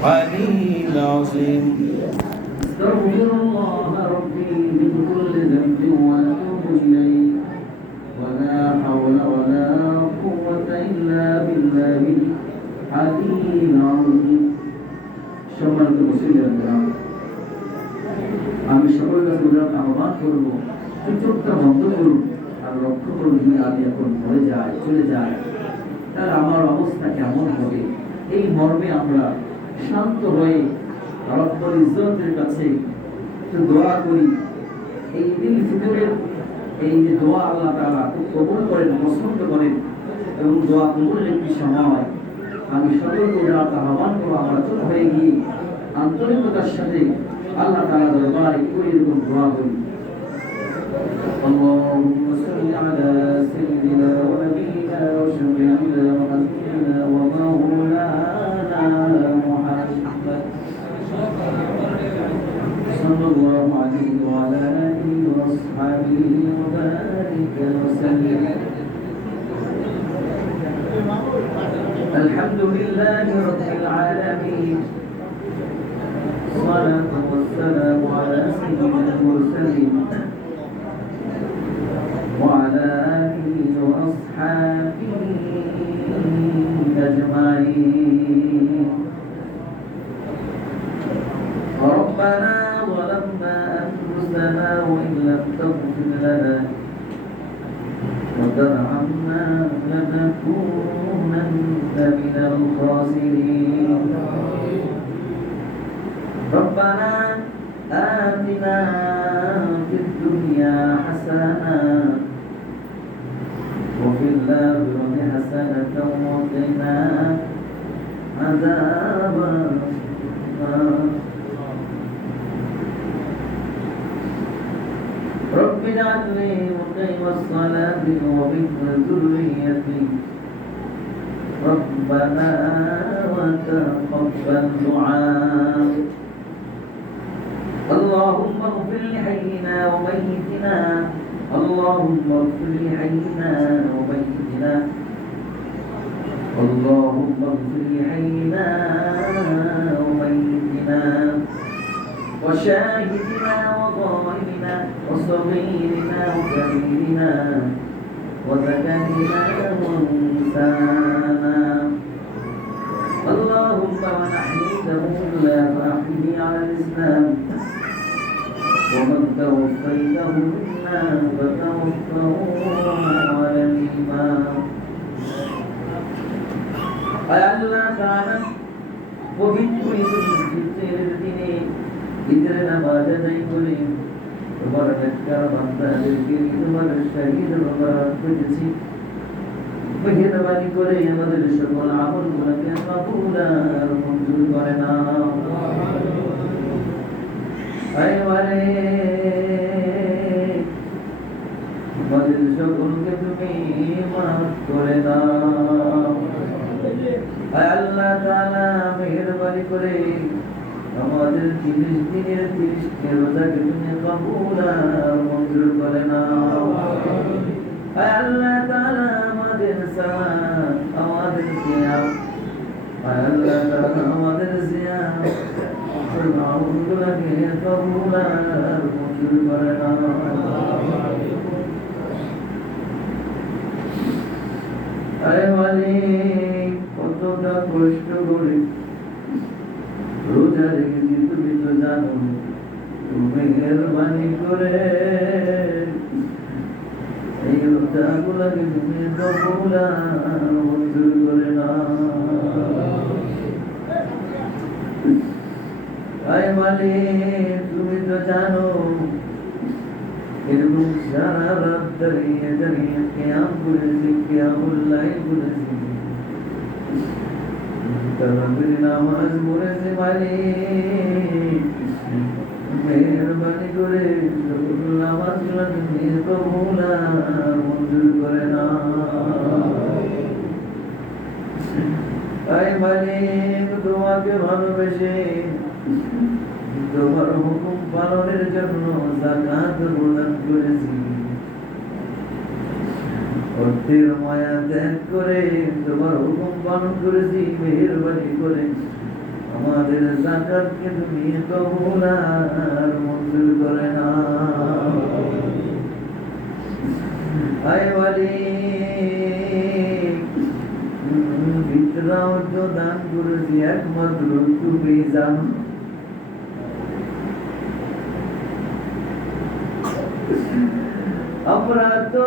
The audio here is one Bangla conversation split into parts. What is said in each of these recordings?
العلي العظيم. استغفر الله ربي من كل ذنب واتوب اليه ولا حول ولا قوه الا بالله العلي العظيم. সম্মানিত মুসলিমরা, আমি সকলের কাছে আহ্বান করবো, চোখটা বন্ধ করুন আর লক্ষ্য করুন যদি আমি এখন মরে যাই, চলে যাই, তাহলে আমার অবস্থা কেমন হবে। এই মর্মে আমরা শান্ত হয়ে রব্বুল ইজ্জতের কাছে একটু দোয়া করি। এই দিন ফিতরের এই যে দোয়া আল্লাহ তাআলা খুব কবুল করেন, পছন্দ করেন এবং দোয়া কবুলের একটি সময় আমি সকলকে আহ্বান করবো আমরা চলে হয়ে গিয়ে আন্তরিকতার সাথে আল্লাহ তাআলা দরবারে করে এরকম দোয়া করি। اللهم صل على سيدنا ونبينا وشفيعنا وحبيبنا ومولانا محمد صلى الله عليه وعلى آله وأصحابه وبارك وسلم. الحمد لله رب العالمين، الصلاة والسلام على سيد المرسلين وعلى آله وأصحابه أجمعين. ربنا ظلمنا أنفسنا وإن لم تغفر لنا وترحمنا لنكونن من الخاسرين. ربنا آتنا في الدنيا حسنة وفي الآخرة حسنة وقنا عذاب النار. رب اجعلني مقيم الصلاة ومن ذريتي ربنا وتقبل دعاء. اللهم اغفر لحينا وميتنا، اللهم اغفر لحينا وميتنا، اللهم اغفر لحينا وميتنا وشاهدنا وغائبنا وصغيرنا وكبيرنا وذكرنا وانسانا. اللهم من احييته لا فاحيه على الاسلام ومن توفيته منا فتوفه على الايمان. আল্লাহ তাআলা পবিত্র ঈদের দিনে ঈদের নামাজ আদায় করে তোমার নেককার বান্দাদেরকে তোমার শহীদ মুবারক করেছি। মেহেরবানি করে আমাদের সকল আমলগুলোকে কবুল আর মঞ্জুর করে নাও। আইওয়ারে আমাদের সকলকে তুমি মাফ করে দাও। আল্লাহ তাআলা মেহেরবানি করে আমাদের 30 দিনের 30 রোজাকে তুমি কবুল আর মঞ্জুর করে নাও। আল্লাহ তাআলা আমাদের সালাত আমাদের কিয়াম আল্লাহ তাআলা আমাদের সিয়াম আমলগুলোকে কবুল আর মঞ্জুর করে নাও। আরে মালিক, কতটা কষ্ট করে রোজা রেখেছি তুমি তো জানো। তুমি মেহেরবানি করে এই রোজাগুলোকে তুমি কবুল আর মঞ্জুর করে নাও। আয় মালিক, তুমি তো জানো এরকম সারা রাত দাঁড়িয়ে দাঁড়িয়ে কিয়াম করেছি, কিয়ামুল লাইল করেছি, তারাবির নামাজ পড়েছি। মালিক, মেহেরবানি করে নামাজগুলোকে তুমি কবুল আর মঞ্জুর করে নাও। আয় মালিক, তোমাকে ভালোবেসে তোমার হুকুম পালনের জন্য যাকাত প্রদান করেছি। অর্থের মায়া ত্যাগ করে তোমার হুকুম পালন করেছি। মেহেরবানি করে আমাদের যাকাতকে তুমি কবুল আর মঞ্জুর করে নাও। আয় মালিক, বিতরাও তো দান করেছি একমাত্র তুমি জানো। আমরা তো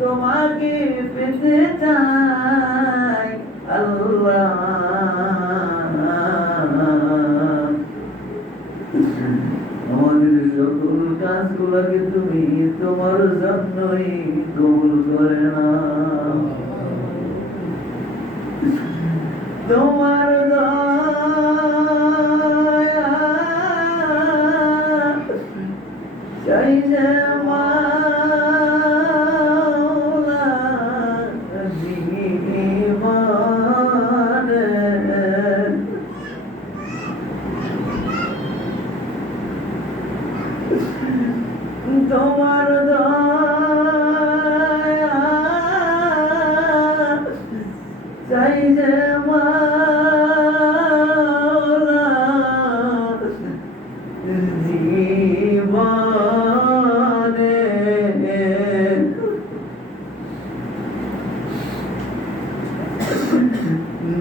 তোমাকে পেতে চাই আল্লাহ। আমাদের সকল কাজগুলোকে তুমি তোমার জন্যই কবুল করে নাও। তোমার দয়া চাই যে মাওলা জীবনে। তোমার দয়া চাই যে মাওলা জীবনে।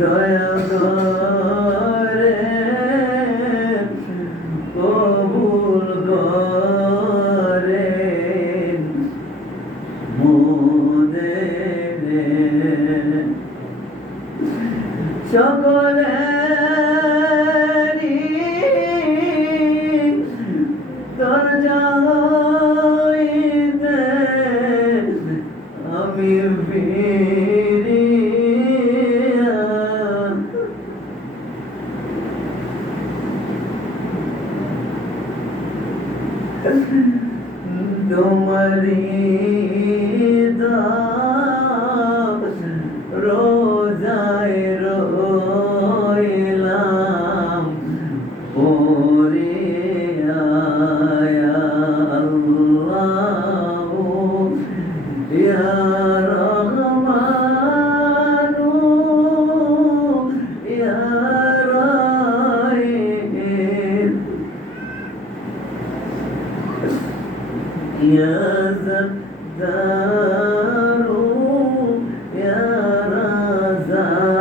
দয়া করে কবুল করে মোদের সকলেরই দরজা হইতে আমি ফিরিয়া তোমারি রোজায় রইলাম পড়িয়া আল্লাহু ইয়া রহমানু ইয়া রহিম ইয়া জাদ্দারু ইয়া রাযাকু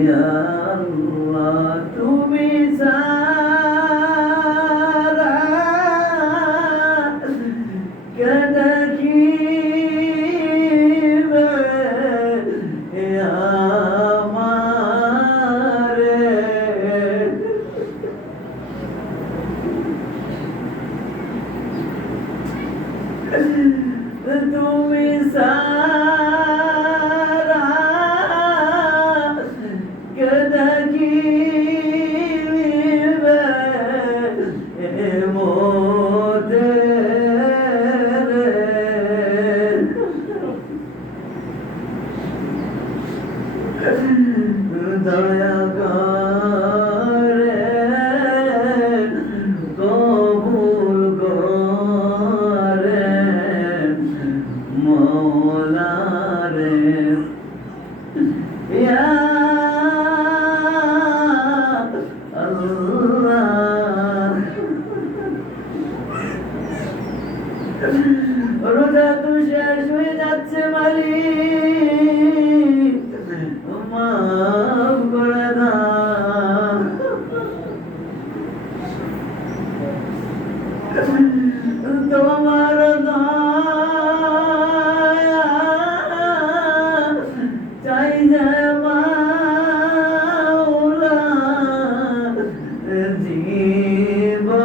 ইয়া আল্লাহ। তুমি সারা কে দেখিবে আমারে। তুমি সারা কে দেখিবে মোদের। দয়া করে কবুল করে মওলা রে। ইয়া আল্লাহ, রোজা তো শেষ হয়ে যাচ্ছে মালিক, মাফ করে দাও। তোমার দয়া চাই যে মাওলা জীবনে।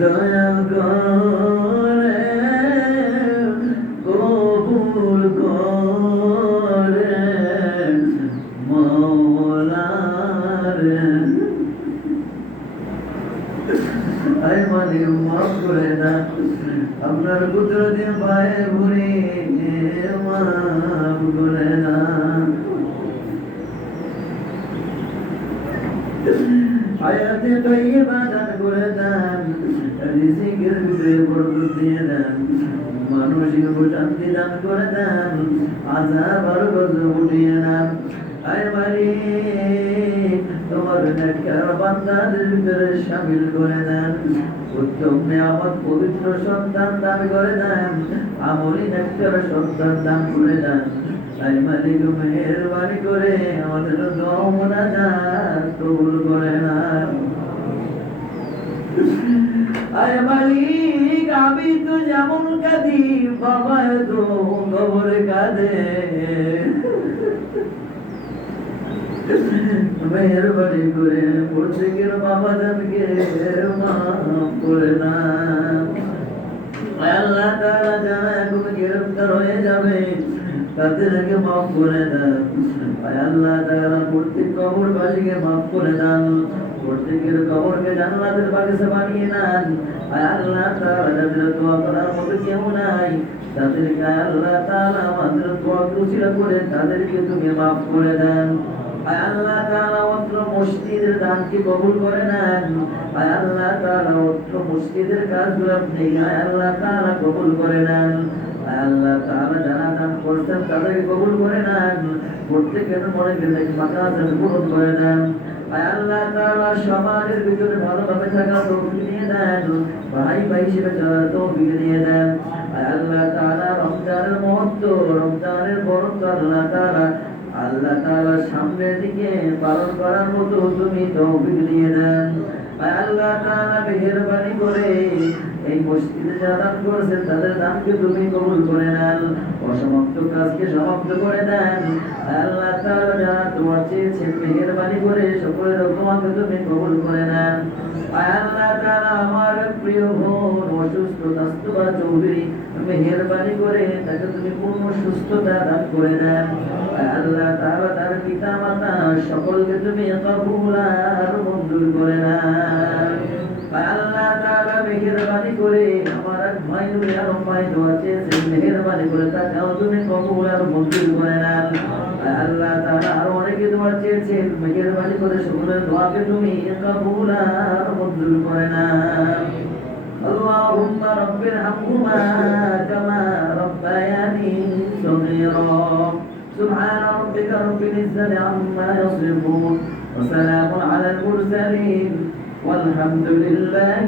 দয়া করে কবুল করে মওলা রে। আয় মালিক মাফ করে না, আপনার কুদরতে পায়ে ভরে মাফ করে না। হায়াতে তৈয়বা দান করে দেন, রিজিকের ভিতরে বরকত দিয়ে দেন, মানসিক শান্তি দান করে দেন, আযাব আর গজব উঠিয়ে নেন। আয় মালিক, তোমার নেককার বান্দাদের ভিতরে শামিল করে দেন, উত্তম নিয়ামত পবিত্র সন্তান দান করে দেন, আমলি নেককার সন্তান দান করে দেন। আয় মালিক, মেহেরবানি করে আমাদের দোয়া ও মুনাজাত কবুল করে নেন। আয় মালিক, আমি তো যেমন কাঁদি, বাবা তো কবরে কাঁদে, মেহেরবানি করে প্রত্যেকের বাবা জানকে মাফ করে না। আল্লাহ তাআলা যারা এখন গ্রেফতার হয়ে যাবে তাদেরকে মাফ করে দেন। আল্লাহ তাআলা প্রত্যেক কবরবাসীকে মাফ করে দেন, প্রত্যেকের কবরকে জান্নাতের বাগিচা বানিয়ে নেন। আল্লাহ তাআলা যাদের দোয়া করার মতো কেউ নাই তাদেরকে আল্লাহ তাআলা আমাদের দোয়া উসিলা করে তাদেরকে তুমি মাফ করে দেন। আল্লাহ তাআলা অত্র মসজিদের দানকে কবুল করে নেন। আল্লাহ তাআলা অত্র মসজিদের কাজগুলো আপনি আল্লাহ তাআলা কবুল করে নেন। আল্লাহ তাআলা যারা দান করছেন তাদেরকে কবুল করে নেন, প্রত্যেকের মনে গেলে মাকাসাত পূরণ করে দেন। আল্লাহ তাআলা সমাজের ভিতরে ভালোভাবে থাকার তৌফিক দিয়ে দেন, ভাই ভাই হিসেবে চলার তৌফিক দিয়ে দেন। আল্লাহ তাআলা রমজানের মুহূর্ত, রমজানের বরকত আল্লাহ তাআলা সামনের দিকে পালন করার মতো তুমি তৌফিক দিয়ে দেন। আল্লাহ তাআলা মেহেরবানি করে এই মসজিদে যারা দান করেছেন তাদের দানকে তুমি কবুল করে নেন, অসমাপ্ত কাজকে সমাপ্ত করে দেন। আল্লাহ তাআলা যারা দোয়া চেয়েছেন মেহেরবানি করে সকলের দোয়াকে তুমি কবুল করে নেন। আল্লাহ তাআলা আমার প্রিয় বোন অসুস্থ নাস্তুবা চৌধুরী, মেহেরবানি করে তাকে তুমি পূর্ণ সুস্থতা দান করে দেন। আল্লাহ তাআলা তার পিতা মাতা সকলকে তুমি কবুল আর মঞ্জুর করে নেন। আল্লাহ তাআলা মেহেরবানি করে আমার এক ভাই নূরে আলম ভাই দোয়া চেয়েছেন, মেহেরবানি করে তাকেও তুমি কবুল আর মঞ্জুর করে নেন। আল্লাহ তাআলা আরো অনেকে দোয়া চেয়েছেন, মেহেরবানি করে সকলের দোয়াকে তুমি কবুল আর মঞ্জুর করে নেন। اللهم رب ارحمهما كما ربياني صغيرا سبحان ربك رب العزة عما يصفون وسلام على المرسلين والحمد لله